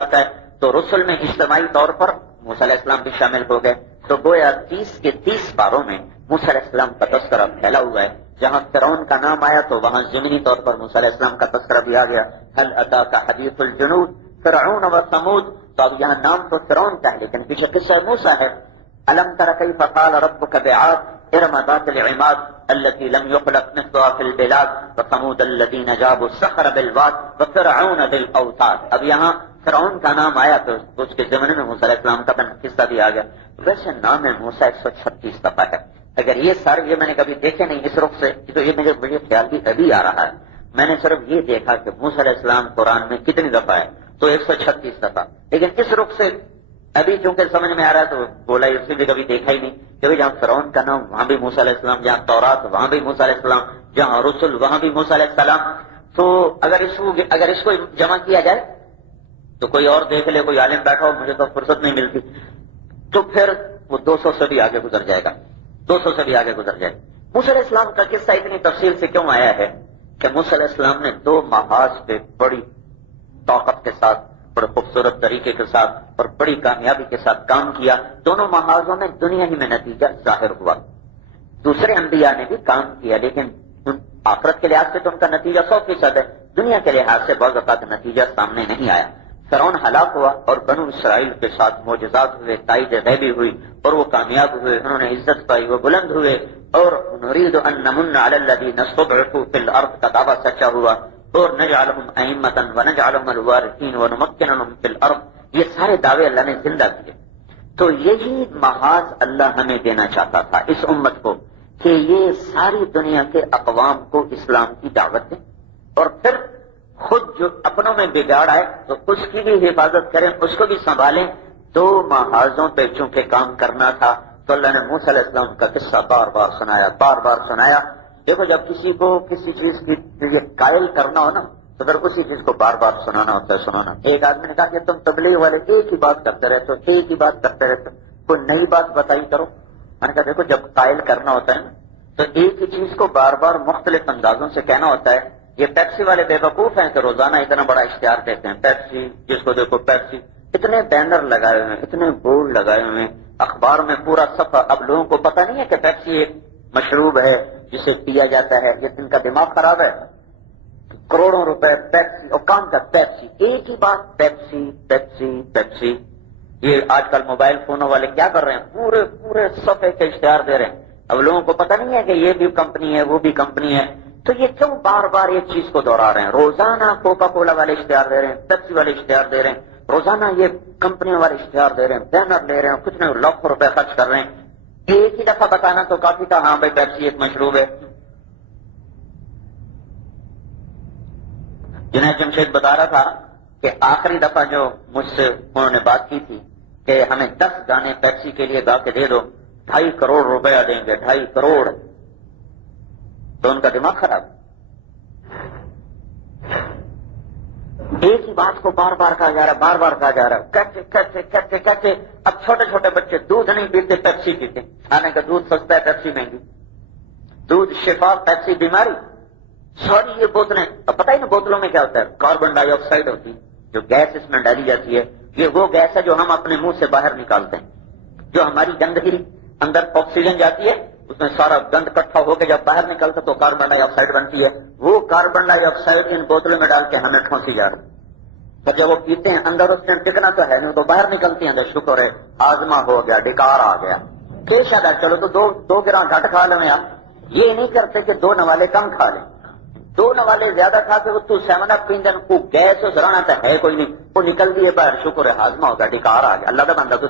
ہے تو رسل میں اجتماعی طور پر موسیٰ علیہ السلام بھی شامل ہو گئے، تو گویا 30 کے 30 پاروں میں موسیٰ علیہ السلام کا تذکرہ پھیلا ہوا ہے۔ جہاں فرعون کا نام آیا تو وہاں ضمنی طور پر موسیٰ علیہ السلام کا تذکرہ بھی آ گیا، هل اتاک حدیث الجنود فرعون و ثمود، تو اب یہاں نام تو فرعون کا ہے لیکن پیچھے قصہ موسیٰ ہے۔ الم تر کیف فعل ربک بعاد ارم ذات العماد التي لم يخلق مثلها في البلاد وثمود الذين جابوا الصخر بالواد وفرعون ذي الاوتاد۔ اب یہاں فرعون کا نام آیا تو اس کے زمانے میں موسیٰ علیہ السلام کا قصہ بھی آ گیا۔ ویسے نام ہے موسیٰ 136 دفعہ ہے، اگر یہ سارے یہ میں نے کبھی دیکھے نہیں اس رخ سے، تو یہ مجھے خیال بھی ابھی آ رہا ہے۔ میں نے صرف یہ دیکھا کہ موسیٰ علیہ السلام قرآن میں کتنی دفعہ ہے، تو 136 دفعہ، لیکن اس رخ سے ابھی چونکہ سمجھ میں آ رہا ہے تو بولا اس نے بھی کبھی دیکھا ہی نہیں کہ جہاں فرعون کا نام وہاں بھی موسیٰ علیہ السلام، جہاں تورات وہاں بھی موسیٰ علیہ السلام، جہاں رسل وہاں بھی موسیٰ علیہ السلام۔ تو اگر اس کو جمع کیا جائے تو کوئی اور دیکھ لے، کوئی عالم بیٹھا ہو، مجھے تو فرصت نہیں ملتی، تو پھر وہ 200 سے بھی آگے گزر جائے گا، 200 سے بھی آگے گزر جائے گا۔ موسیٰ علیہ السلام کا قصہ اتنی تفصیل سے کیوں آیا ہے کہ موسیٰ علیہ السلام نے 2 محاذ پہ بڑی طاقت کے ساتھ، بڑے خوبصورت طریقے کے ساتھ اور بڑی کامیابی کے ساتھ کام کیا۔ دونوں محاذوں میں دنیا ہی میں نتیجہ ظاہر ہوا۔ دوسرے انبیاء نے بھی کام کیا لیکن آخرت کے لحاظ سے تو ان کا نتیجہ 100% ہے، دنیا کے لحاظ سے بعض اوقات نتیجہ سامنے نہیں آیا۔ فرعون ہلاک ہوا اور بنو اسرائیل کے ساتھ معجزات ہوئے، تائید غیبی ہوئی اور وہ کامیاب ہوئے، انہوں نے عزت پائی، وہ بلند ہوئے، اور نرید ان نمن علی الذین استضعفوا فی الارض کا دعویٰ سچا ہوا، اور نجعلہم ائمۃ ونجعلہم الوارثین ونمکن لہم فی الارض، یہ سارے دعوے اللہ نے زندہ کیے۔ تو یہی محاذ اللہ ہمیں دینا چاہتا تھا اس امت کو کہ یہ ساری دنیا کے اقوام کو اسلام کی دعوت دیں، اور پھر خود جو اپنوں میں بگاڑ آئے تو اس کی بھی حفاظت کریں، اس کو بھی سنبھالیں۔ 2 محاذوں پہ چونکہ کام کرنا تھا تو اللہ نے موسیٰ علیہ السلام کا قصہ بار بار سنایا، بار بار سنایا۔ دیکھو جب کسی کو کسی چیز کی قائل کرنا ہو نا تو پھر اسی چیز کو بار بار سنانا ہوتا ہے، سنانا۔ ایک آدمی نے کہا کہ تم تبلیغ والے ایک ہی بات کرتے رہتے ہو، ایک ہی بات کرتے رہتے ہو، کوئی نئی بات بتائی کرو۔ میں نے کہا دیکھو جب قائل کرنا ہوتا ہے نا تو ایک ہی چیز کو بار بار مختلف اندازوں سے کہنا ہوتا ہے۔ یہ پیپسی والے بے وقوف ہیں کہ روزانہ اتنا بڑا اشتہار دیتے ہیں، پیپسی جس کو دیکھو پیپسی، اتنے بینر لگائے ہوئے ہیں، اتنے بورڈ لگائے ہوئے ہیں، اخبار میں پورا صفحہ۔ اب لوگوں کو پتہ نہیں ہے کہ پیپسی ایک مشروب ہے جسے پیا جاتا ہے، یہ ان کا دماغ خراب ہے۔ کروڑوں روپے پیپسی اور کام کا پیپسی، ایک ہی بات پیپسی پیپسی پیپسی۔ یہ آج کل موبائل فونوں والے کیا کر رہے ہیں، پورے پورے صفحے کے اشتہار دے رہے ہیں۔ اب لوگوں کو پتہ نہیں ہے کہ یہ بھی کمپنی ہے وہ بھی کمپنی ہے، تو یہ کیوں بار بار ایک چیز کو دوہرا رہے ہیں؟ روزانہ کوکا کولا والے اشتہار دے رہے ہیں، پیپسی والے اشتہار دے رہے ہیں، روزانہ یہ کمپنیوں والے اشتہار دے رہے ہیں، بینر لے رہے ہیں، کچھ نہیں لاکھوں روپے خرچ کر رہے ہیں۔ ایک ہی دفعہ بتانا تو کافی تھا، ہاں بھائی پیپسی ایک مشروب ہے۔ جنید جمشید بتا رہا تھا کہ آخری دفعہ جو مجھ سے انہوں نے بات کی تھی کہ ہمیں 10 دانے پیپسی کے لیے گا کے دے دو، 2.5 کروڑ روپیہ دیں گے، 2.5 کروڑ، تو ان کا دماغ خراب۔ ایک ہی بات کو بار بار کہا جا رہا ہے، بار بار کہا جا رہا ہے، کہتے کہتے کہتے کہتے اب چھوٹے چھوٹے بچے دودھ نہیں پیتے، پیپسی پیتے۔ حالانکہ دودھ سستا ہے، پیپسی مہنگی۔ دودھ شفا، پیپسی بیماری۔ سوری یہ بوتلیں، اب پتہ ہی نا بوتلوں میں کیا ہوتا ہے، کاربن ڈائی آکسائڈ ہوتی ہے جو گیس اس میں ڈالی جاتی ہے، یہ وہ گیس ہے جو ہم اپنے منہ سے باہر نکالتے ہیں، جو ہماری گندگی اندر آکسیجن جاتی ہے اس میں سارا گند اکٹھا ہو کے جب باہر نکلتا تو کاربن ڈائی آکسائڈ بنتی ہے، وہ کاربن ڈائی آکسائڈ ان بوتلوں میں ڈال کے ہمیں ٹھونسی جا رہی ہے۔ تو جب وہ پیتے ہیں اندر اس میں ٹکنا تو ہے نہیں، تو باہر نکلتی ہیں، شکر ہے آزما ہو گیا، ڈکار آ گیا، پھر شاید چلو تو 2 گرام گھٹ کھا لیں آپ۔ یہ نہیں کرتے کہ 2 نوالے کم کھا لیں، 2 نوالے زیادہ کھاتے وہ تو 7 اپ پیندن کو گیس اس رہنا تو ہے کوئی نہیں، وہ نکل دیے باہر، شکر ہے ہاضمہ ہو گیا، ڈکار آ گیا، اللہ کا بندہ تو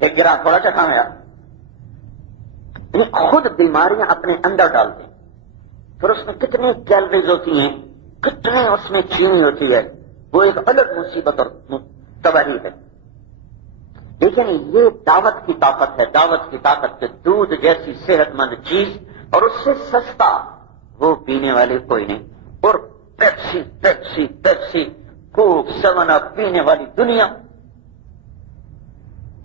1 گرام تھوڑا چکھا میں آپ، خود بیماریاں اپنے اندر ڈالتے ہیں۔ پھر اس میں کتنے کیلریز ہوتی ہیں، کتنے اس میں چینی ہوتی ہے، وہ ایک الگ مصیبت اور تباہی ہے۔ لیکن یہ دعوت کی طاقت ہے، دعوت کی طاقت کے دودھ جیسی صحت مند چیز اور اس سے سستا وہ پینے والے کوئی نہیں۔ اور پیپسی پیپسی پیپسی کوک 7 اپ پینے والی دنیا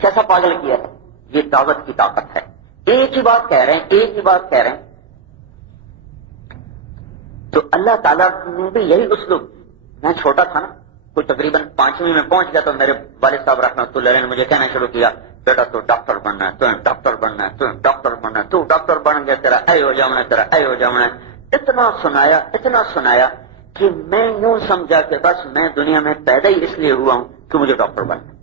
کیسا پاگل کیا ہے؟ یہ دعوت کی طاقت ہے۔ ایک ہی بات کہہ رہے ہیں، ایک ہی بات کہہ رہے ہیں۔ تو اللہ تعالیٰ نے بھی یہی اسلوب، میں چھوٹا تھا نا، کوئی تقریباً 5ویں میں پہنچ گیا تو میرے والد صاحب رحمۃ اللہ علیہ نے مجھے کہنا شروع کیا، بیٹا تو ڈاکٹر بننا ہے، تو ڈاکٹر بننا ہے، تو ڈاکٹر بننا ہے، تو ڈاکٹر بن گیا، تیرا اے ہو جانا ہے، تیرا اے ہو جانا ہے. اتنا سنایا کہ میں یوں سمجھا کہ بس میں دنیا میں پیدا ہی اس لیے ہوا ہوں کہ مجھے ڈاکٹر بننا.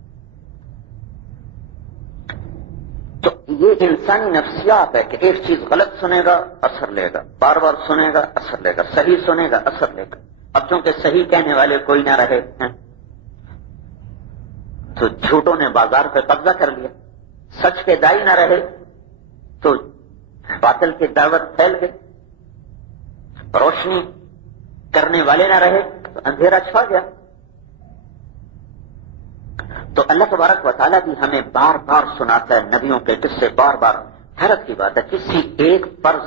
تو یہ انسانی نفسیات ہے کہ ایک چیز غلط سنے گا اثر لے گا، بار بار سنے گا اثر لے گا، صحیح سنے گا اثر لے گا. اب چونکہ صحیح کہنے والے کوئی نہ رہے ہیں تو جھوٹوں نے بازار پہ قبضہ کر لیا، سچ کے دائی نہ رہے تو باطل کی دعوت پھیل گئی، روشنی کرنے والے نہ رہے تو اندھیرا چھا گیا. تو اللہ تبارک و تعالیٰ بھی ہمیں بار بار سناتا ہے نبیوں کے قصے، بار بار. حیرت کی بات ہے، کسی ایک فرض،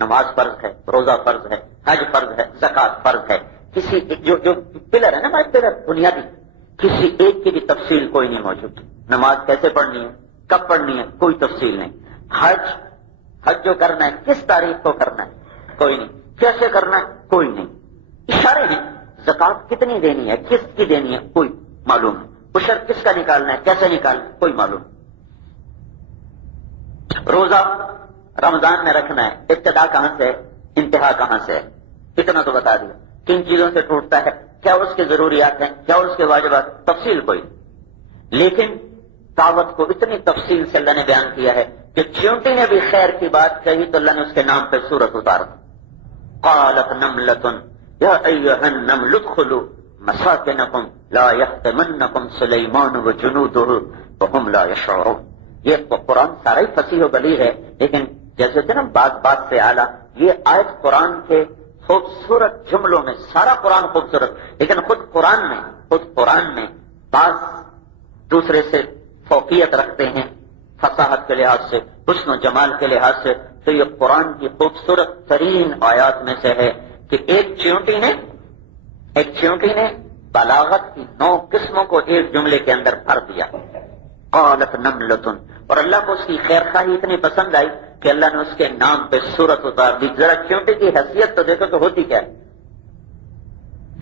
نماز فرض ہے، روزہ فرض ہے، حج فرض ہے، زکوٰۃ فرض ہے، کسی جو پلر ہے نا ہمارے پلر بنیادی، کسی ایک کی بھی تفصیل کوئی نہیں موجود. نماز کیسے پڑھنی ہے، کب پڑھنی ہے، کوئی تفصیل نہیں. حج جو کرنا ہے کس تاریخ کو کرنا ہے، کوئی نہیں. کیسے کرنا ہے، کوئی نہیں. اشارے ہیں. زکوٰۃ کتنی دینی ہے، کس کی دینی ہے، کوئی معلوم نہیں. عشر کس کا نکالنا ہے، کیسے نکالنا ہے، کوئی معلوم نہیں. روزہ رمضان میں رکھنا ہے، ابتدا کہاں سے ہے، انتہا کہاں سے ہے، اتنا تو بتا دیا. کن چیزوں سے ٹوٹتا ہے، کیا اس کے ضروریات ہیں، کیا اس کے واجبات، تفصیل کوئی. لیکن دعوت کو اتنی تفصیل سے اللہ نے بیان کیا ہے کہ چیونٹی نے بھی خیر کی بات کہی تو اللہ نے اس کے نام پہ سورت اتار دی. قالت نملۃ یا ایھا النمل ادخلوا مساکنکم لا یحطمنکم سلیمان وجنودہ وہم لا یشعرون. یہ قرآن سارا ہی فصیح و بلیغ ہے، لیکن جیسے کہ نا بات سے اعلیٰ، یہ آیت قرآن کے خوبصورت جملوں میں، سارا قرآن خوبصورت، لیکن خود قرآن میں بعض دوسرے سے فوقیت رکھتے ہیں فصاحت کے لحاظ سے، حسن و جمال کے لحاظ سے. تو یہ قرآن کی خوبصورت ترین آیات میں سے ہے کہ ایک چیونٹی نے بلاغت کی 9 قسموں کو ایک جملے کے اندر بھر دیا. قالت نملۃ، اور اللہ کو اس کی خیر خواہی اتنی پسند آئی کہ اللہ نے اس کے نام پہ سورت اتار دی. ذرا چیونٹی کی حیثیت تو دیکھو تو ہوتی کیا ہے.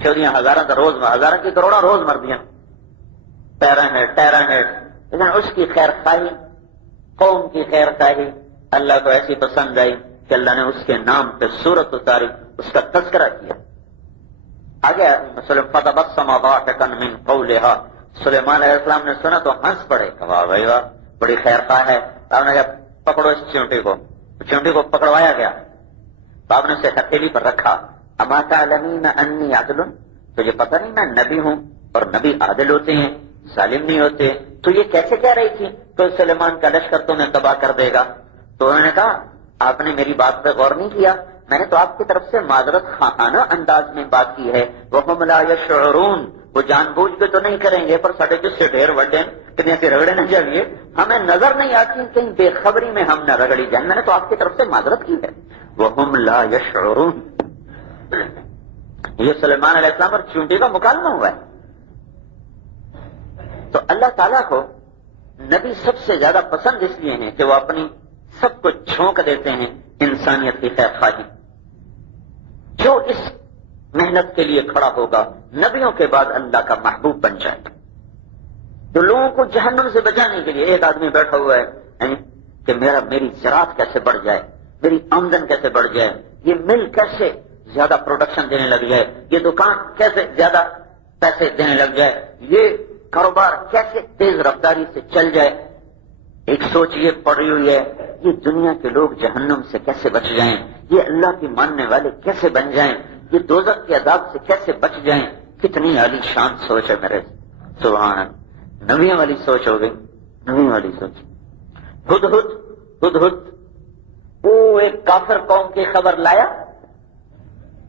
چوریاں ہزاروں کی کروڑوں روز مردیاں، ٹیرانیٹ، لیکن اس کی خیر خواہی، قوم کی خیر خواہی اللہ کو ایسی پسند آئی کہ اللہ نے اس کے نام پہ سورت اتاری، اس کا تذکرہ کیا. آگے فتبسم ضاحکا من قولها، سلیمان علیہ السلام نے سنا تو ہنس پڑے، واہ بھائی واہ، بڑی خیر خواہ ہے. آپ نے کہا پکڑو اس چیونٹی کو پکڑوایا گیا. تو آپ نے اسے ہتھیلی پر رکھا. اما تعلمین انی عدل، تجھے پتہ نہیں میں نبی ہوں اور نبی عادل ہوتے ہیں، ظالم نہیں ہوتے. تو یہ کیسے کہہ رہی تھی تو سلیمان کا لشکر تمہیں تباہ کر دے گا. تو انہوں نے کہا آپ نے میری بات پہ غور نہیں کیا، میں نے تو آپ کی طرف سے معذرت خواہانہ انداز میں بات کی ہے. وہم لا یشعرون، وہ جان بوجھ کے تو نہیں کریں گے، پر ساڑھے جس سے ڈھیر وڈے کتنے سے رگڑے نہ چاہیے، ہمیں نظر نہیں آتی کہیں بے خبری میں ہم نہ رگڑی جائیں. میں نے تو آپ کی طرف سے معذرت کی ہے. وہم لا یشعرون. یہ سلیمان علیہ السلام اور چونٹی کا مکالمہ ہوا ہے. تو اللہ تعالیٰ کو نبی سب سے زیادہ پسند اس لیے ہیں کہ وہ اپنی سب کو جھونک دیتے ہیں انسانیت کی خیر خواہی. جو اس محنت کے لیے کھڑا ہوگا نبیوں کے بعد اللہ کا محبوب بن جائے گا. تو لوگوں کو جہنم سے بچانے کے لیے ایک آدمی بیٹھا ہوا ہے کہ میری زراعت کیسے بڑھ جائے، میری آمدن کیسے بڑھ جائے، یہ مل کیسے زیادہ پروڈکشن دینے لگ جائے، یہ دکان کیسے زیادہ پیسے دینے لگ جائے، یہ کاروبار کیسے تیز رفتاری سے چل جائے. ایک سوچ یہ پڑی ہوئی ہے، یہ دنیا کے لوگ جہنم سے کیسے بچ جائیں، یہ اللہ کی ماننے والے کیسے بن جائیں، یہ دوزخ کے عذاب سے کیسے بچ جائیں. کتنی عالی شان سوچ ہے میرے. سبحان اللہ، نبیوں والی سوچ ہو گئی، نبیوں والی سوچ. ہدہد وہ ایک کافر قوم کی خبر لایا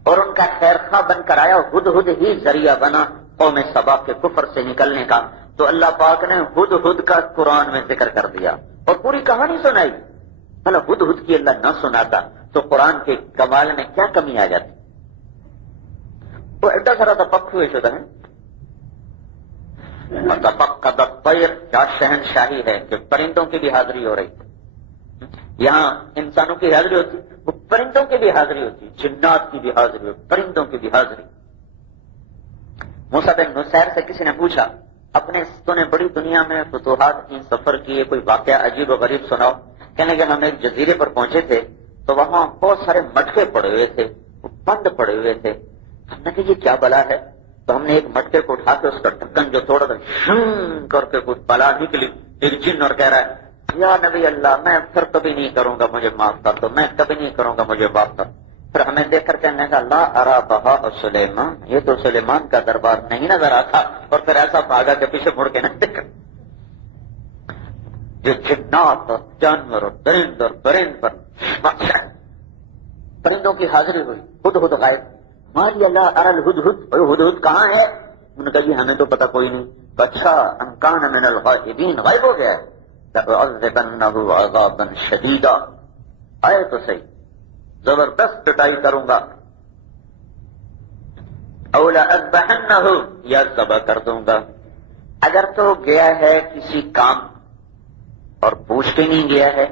اور ان کا خیر خواہ بن کر آیا. ہدہد ہی ذریعہ بنا قوم سبا کے کفر سے نکلنے کا. تو اللہ پاک نے ہدہد کا قرآن میں ذکر کر دیا اور پوری کہانی سنائی. مطلب ہدہد کی اللہ نہ سناتا تو قرآن کے کمال میں کیا کمی آ جاتی. وہ ایڈا سارا تفق ہوئے شدہ ہے. تفقد الطیر، کیا شہنشاہی ہے کہ پرندوں کی بھی حاضری ہو رہی تھی. یہاں انسانوں کی حاضری ہوتی، وہ پرندوں کی بھی حاضری ہوتی، جنات کی بھی حاضری ہوتی، پرندوں کی بھی حاضری. موسیٰ بن نصیر سے کسی نے پوچھا تو نے بڑی دنیا میں فتوحات کی سفر کیے، کوئی واقعہ عجیب و غریب سناؤ۔ کہنے کہ ہم ایک جزیرے پر پہنچے تھے تو وہاں بہت سارے مٹکے پڑے ہوئے تھے، بند پڑے ہوئے تھے۔ ہم نے کہا یہ کیا بلا ہے؟ تو ہم نے ایک مٹکے کو اٹھا کے اس کا ڈھکن جو توڑا تھا، کر کے کچھ بلا نکلی، ایک جن، اور کہہ رہا ہے یا نبی اللہ میں پھر کبھی نہیں کروں گا، مجھے معاف کر دو، میں کبھی نہیں کروں گا، مجھے معاف کر۔ پھر ہمیں دیکھ کر کہنے کا لا ارا بہا سلیمان، یہ تو سلیمان کا دربار نہیں نظر آتا، اور پھر ایسا بھاگا کہ پیچھے مڑ کے نہ دیکھا۔ جو جنات اور جانور اور درند اور پرند پر پرندوں کی حاضری ہوئی، ہدہد غائب، مالی اللہ ارى الہدہد، ہدہد کہاں ہے؟ انہوں نے کہا جی ہمیں تو پتہ کوئی نہیں۔ اچھا ان کان من الغائبین، غائب ہو گیا ہے، لأعذبنہ عذابا شدیدا، آئے تو صحیح، زبردست پٹائی کروں گا، او لأذبحنہ، یا ذبح کر دوں گا۔ اگر تو گیا ہے کسی کام اور پوچھ کے نہیں گیا ہے،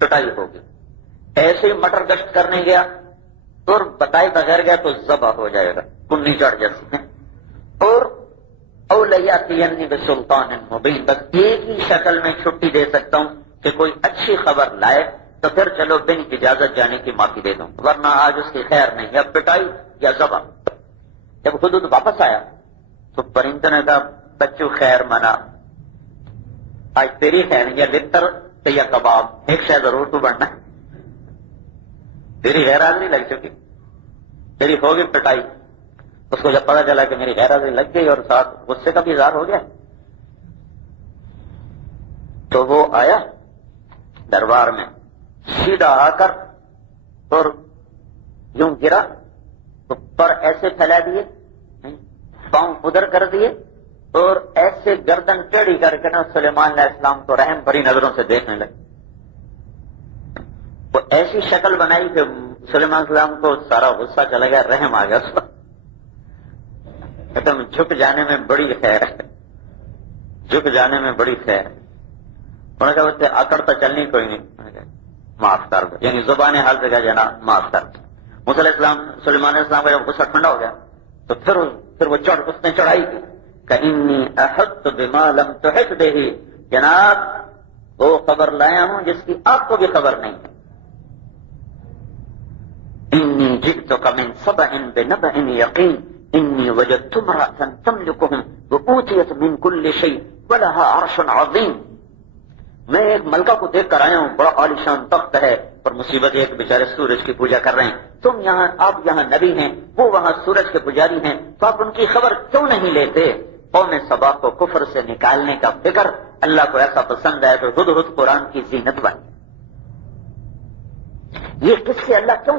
پٹائی ہوگی۔ ایسے ہی مٹر گشت کرنے گیا اور بتائے بغیر گیا تو ذبح ہو جائے گا، کنی چڑھ جیسی ہے۔ اور او لیاتینی بسلطان مبین، بس ایک ہی شکل میں چھٹی دے سکتا ہوں کہ کوئی اچھی خبر لائے تو پھر چلو بن اجازت جانے کی معافی دے دوں، ورنہ آج اس کی خیر نہیں، یا پٹائی یا ذبح۔ جب حدود واپس آیا تو پرندے نے کہا بچوں خیر منا، آج تیری خیر یا لتر یا کباب، ایک شے ضرور تو بڑھنا، تیری غیر حاضری لگ چکی، تیری ہوگی پٹائی۔ اس کو جب پتا چلا کہ میری غیر حاضری لگ گئی اور ساتھ غصے کا بھی اظہار ہو گیا تو وہ آیا دربار میں، سیدھا آ کر اور یوں گرا تو پر ایسے پھیلا دیے، پاؤں ادھر کر دیے اور ایسے گردن ٹیڑھی کر کے نا سلیمان علیہ السلام کو رحم بھری نظروں سے دیکھنے لگے۔ وہ ایسی شکل بنائی کہ سلیمان علیہ السلام کو سارا غصہ چلا گیا، رحم آ گیا اس پر۔ کہتے ہیں جھک جانے میں بڑی خیر ہے، جھک جانے میں بڑی خیر ہے۔ انہوں نے کہا اکڑتا چلنی کوئی نہیں، معاف کر دو، یعنی زبان حال سے کہا جانا معاف کر دو۔ موسیٰ علیہ السلام، سلیمان علیہ السلام کا جب غصہ ٹھنڈا ہو گیا تو پھر وہ اس نے چڑھائی کی کہ انی احط بما لم تحط بہ، جناب وہ خبر لایا ہوں جس کی آپ کو بھی خبر نہیں ہے۔ انی جئتک من سبع بنبأ یقین انی وجدت امرأة تملکهم وأوتیت من کل شیء ولها عرش عظیم۔ میں ایک ملکہ کو دیکھ کر آیا ہوں، بڑا عالیشان تخت ہے، اور مصیبت ایک بیچارے سورج کی پوجا کر رہے ہیں، آپ یہاں نبی ہیں، وہ وہاں سورج کے پجاری ہیں، تو آپ ان کی خبر کیوں نہیں لیتے؟ قوم سبا کو کفر سے نکالنے کا فکر اللہ کو ایسا پسند ہے تو ہدہد قرآن کی زینت بن۔ یہ کس سے اللہ کیوں